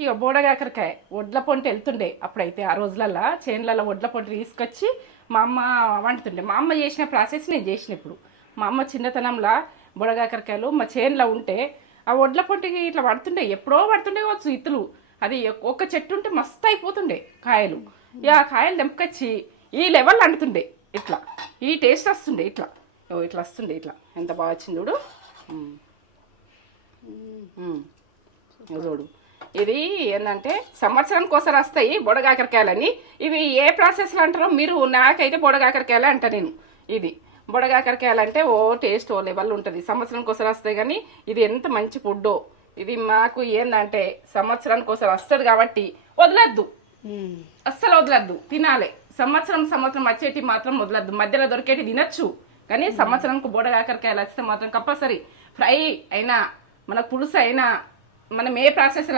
ఇక బోడగాకరకాయ వడ్ల పొంటి వెళ్తుండే అప్పుడైతే ఆ రోజులల్లో చేనులలో వడ్ల పొంటి తీసుకొచ్చి మా అమ్మ వండుతుండే. మా అమ్మ చేసిన ప్రాసెస్ నేను చేసిన ఇప్పుడు. మా అమ్మ చిన్నతనంలో బుడగాకరకాయలు మా చేనులో ఉంటే ఆ వడ్ల పొంటికి ఇట్లా పడుతుండే, ఎప్పుడో పడుతుండే కావచ్చు ఇత్తులు. అది ఒక చెట్టు ఉంటే మస్తు అయిపోతుండే కాయలు. ఇక ఆ కాయలు తెంపుకొచ్చి ఈ లెవెల్ అంటుతుండే, ఇట్లా ఈ టేస్ట్ వస్తుండే, ఇట్లా ఇట్లా వస్తుండే. ఇట్లా ఎంత బాగా వచ్చింది చూడు. చూడు, ఇది ఏంటంటే సంవత్సరానికి ఒకసారి వస్తాయి బొడగాకరకాయలని. ఇవి ఏ ప్రాసెస్లో అంటారో మీరు, నాకైతే బొడగాకరకాయలే అంట నేను. ఇది బొడగాకరకాయలు అంటే ఓ టేస్ట్ ఓ లెవెల్ ఉంటుంది. సంవత్సరానికి ఒకసారి వస్తాయి, కానీ ఇది ఎంత మంచి ఫుడ్డో. ఇది మాకు ఏంటంటే సంవత్సరానికి ఒకసారి వస్తుంది కాబట్టి వదలద్దు, అస్సలు వదలద్దు, తినాలి. సంవత్సరం వచ్చేటి మాత్రం వదలద్దు. మధ్యలో దొరికేటి తినచ్చు, కానీ సంవత్సరానికి బొడగాకరకాయలు వస్తే మాత్రం కంపల్సరీ ఫ్రై అయినా, మన పులుసు అయినా, మనం ఏ ప్రాసెస్